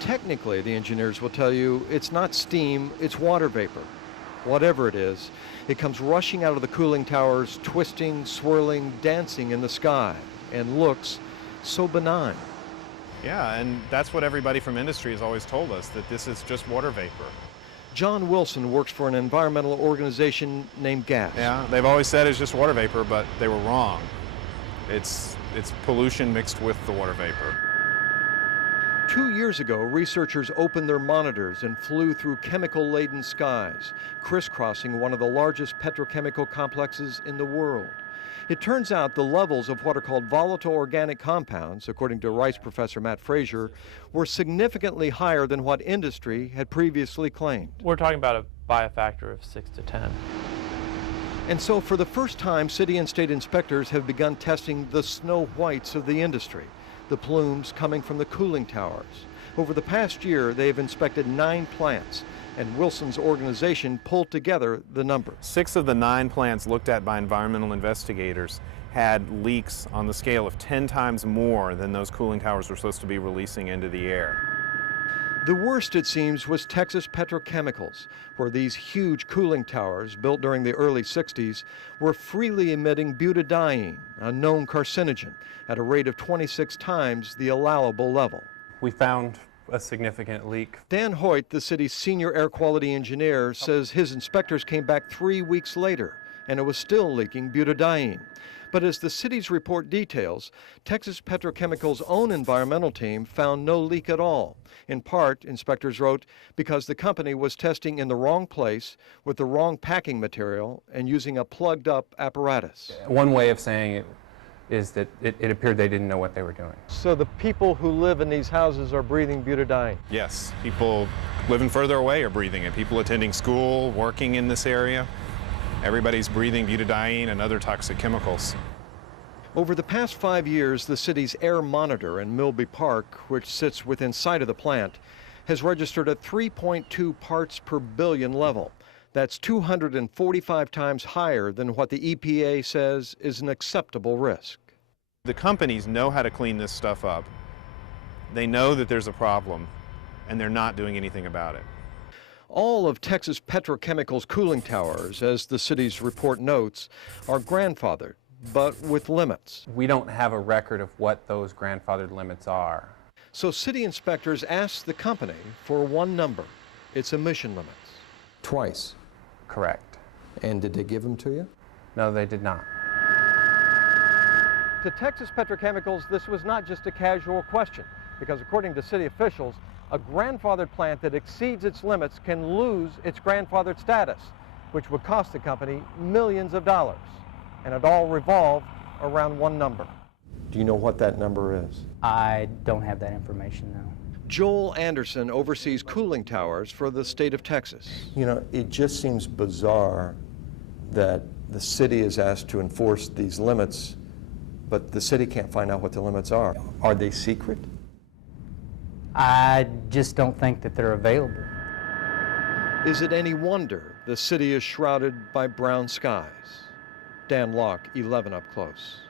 Technically, the engineers will tell you, it's not steam, it's water vapor. Whatever it is, it comes rushing out of the cooling towers, twisting, swirling, dancing in the sky, and looks so benign. Yeah, and that's what everybody from industry has always told us, that this is just water vapor. John Wilson works for an environmental organization named GAS. Yeah, they've always said it's just water vapor, but they were wrong. It's pollution mixed with the water vapor. 2 years ago, researchers opened their monitors and flew through chemical-laden skies, crisscrossing one of the largest petrochemical complexes in the world. It turns out the levels of what are called volatile organic compounds, according to Rice professor Matt Frazier, were significantly higher than what industry had previously claimed. We're talking about a biofactor of 6 to 10. And so for the first time, city and state inspectors have begun testing the snow whites of the industry, the plumes coming from the cooling towers. Over the past year, they have inspected 9 plants, and Wilson's organization pulled together the number. 6 of the 9 plants looked at by environmental investigators had leaks on the scale of 10 times more than those cooling towers were supposed to be releasing into the air. The worst, it seems, was Texas Petrochemicals, where these huge cooling towers, built during the early 60s, were freely emitting butadiene, a known carcinogen, at a rate of 26 times the allowable level. We found a significant leak. Dan Hoyt, the city's senior air quality engineer, says his inspectors came back 3 weeks later, and it was still leaking butadiene. But as the city's report details, Texas Petrochemicals' own environmental team found no leak at all. In part, inspectors wrote, because the company was testing in the wrong place with the wrong packing material and using a plugged-up apparatus. One way of saying it is that it appeared they didn't know what they were doing. So the people who live in these houses are breathing butadiene? Yes, people living further away are breathing it. People attending school, working in this area. Everybody's breathing butadiene and other toxic chemicals. Over the past 5 years, the city's air monitor in Milby Park, which sits within sight of the plant, has registered a 3.2 parts per billion level. That's 245 times higher than what the EPA says is an acceptable risk. The companies know how to clean this stuff up. They know that there's a problem, and they're not doing anything about it. All of Texas Petrochemicals' cooling towers, as the city's report notes, are grandfathered, but with limits. We don't have a record of what those grandfathered limits are. So city inspectors asked the company for one number, its emission limits. Twice. Correct. And did they give them to you? No, they did not. To Texas Petrochemicals, this was not just a casual question, because according to city officials, a grandfathered plant that exceeds its limits can lose its grandfathered status, which would cost the company millions of dollars. And it all revolved around one number. Do you know what that number is? I don't have that information now. Joel Anderson oversees cooling towers for the state of Texas. You know, it just seems bizarre that the city is asked to enforce these limits, but the city can't find out what the limits are. Are they secret? I just don't think that they're available. Is it any wonder the city is shrouded by brown skies? Dan Locke, 11 Up Close.